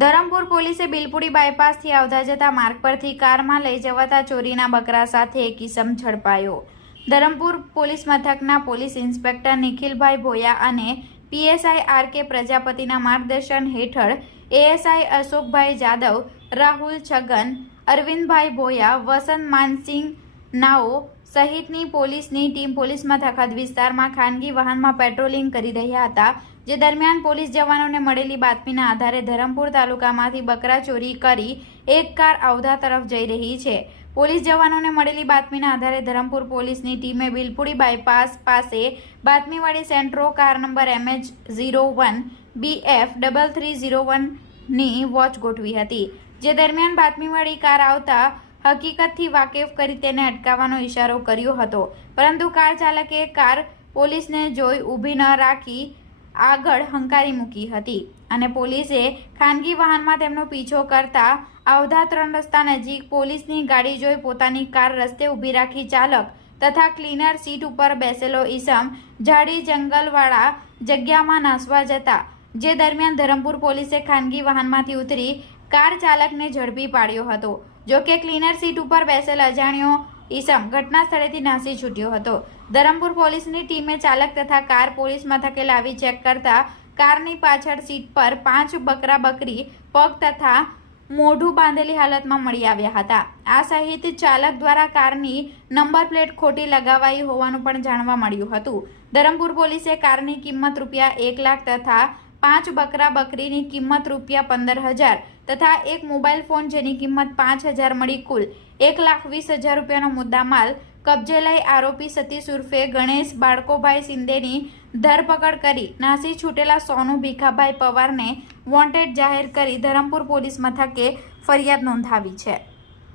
ધરમપુર પોલીસે બિલપુડી બાયપાસથી આવતા જતા માર્ગ પરથી કારમાં લઈ જવાતા ચોરીના બકરા સાથે એક ઇસમ ઝડપાયો। ધરમપુર પોલીસ મથકના પોલીસ ઇન્સ્પેક્ટર નિખિલભાઈ ભોયા અને પીએસઆઈ આર.કે. પ્રજાપતિના માર્ગદર્શન હેઠળ એએસઆઈ અશોકભાઈ જાદવ, રાહુલ છગન, અરવિંદભાઈ ભોયા, વસંત માનસિંહ નાઓ સહિતની પોલીસની ટીમ પોલીસ મથક હદ વિસ્તારમાં ખાનગી વાહનમાં પેટ્રોલિંગ કરી રહ્યા હતા। જે દરમિયાન પોલીસ જવાનોને મળેલી બાતમીના આધારે ધરમપુર તાલુકામાંથી બકરા ચોરી કરી એક કાર આવધા તરફ જઈ રહી છે। પોલીસ જવાનોને મળેલી બાતમીના આધારે ધરમપુર પોલીસની ટીમે બિલપુડી બાયપાસ પાસે બાતમીવાળી Santro car number MH01 BF 3301 ની વોચ ગોઠવી હતી। જે દરમિયાન બાતમીવાળી કાર આવતા હકીકતથી વાકેફ કરી તેને અટકાવવાનો ઇશારો કર્યો હતો, પરંતુ કાર ચાલકે કાર પોલીસને જોઈ ઊભી ન રાખી આગળ હંકારી મૂકી હતી અને પોલીસે ખાનગી વાહનમાં તેમનો પીછો કરતા આવધા 3 રસ્તા નજીક પોલીસની ગાડી જોઈ પોતાની કાર રસ્તે ઊભી રાખી ચાલક તથા ક્લીનર સીટ ઉપર બેસેલો ઈસમ ઝાડી જંગલવાળા જગ્યામાં નાસવા જતા। જે દરમિયાન ધરમપુર પોલીસે ખાનગી વાહનમાંથી ઉતરી કાર ચાલકને ઝડપી પાડ્યો હતો। જો કે ક્લીનર સીટ ઉપર બેસેલ અજાણ્યો ઈસમ ઘટના સ્થળેથી નાસી છૂટ્યો હતો। ધરમપુર પોલીસની ટીમે ચાલક તથા કાર પોલીસ મથકે લાવી ચેક કરતા કારની પાછળ સીટ પર 5 બકરા બકરી પગ તથા મોઢું બાંધેલી હાલતમાં મળી આવ્યા હતા। આ સહિત ચાલક દ્વારા કારની નંબર પ્લેટ ખોટી લગાવાઈ હોવાનું પણ જાણવા મળ્યું હતું। ધરમપુર પોલીસે કારની કિંમત ₹1 લાખ તથા 5 બકરા બકરીની કિંમત ₹15,000 તથા એક મોબાઈલ ફોન જેની કિંમત 5,000 મળી કુલ ₹1,20,000 મુદ્દામાલ કબજે લઈ આરોપી સતીશ ઉર્ફે ગણેશ બાળકોભાઈ સિંદેની ધરપકડ કરી નાસી છૂટેલા સોનુ ભીખાભાઈ પવારને વોન્ટેડ જાહેર કરી ધરમપુર પોલીસ મથકે ફરિયાદ નોંધાવી છે।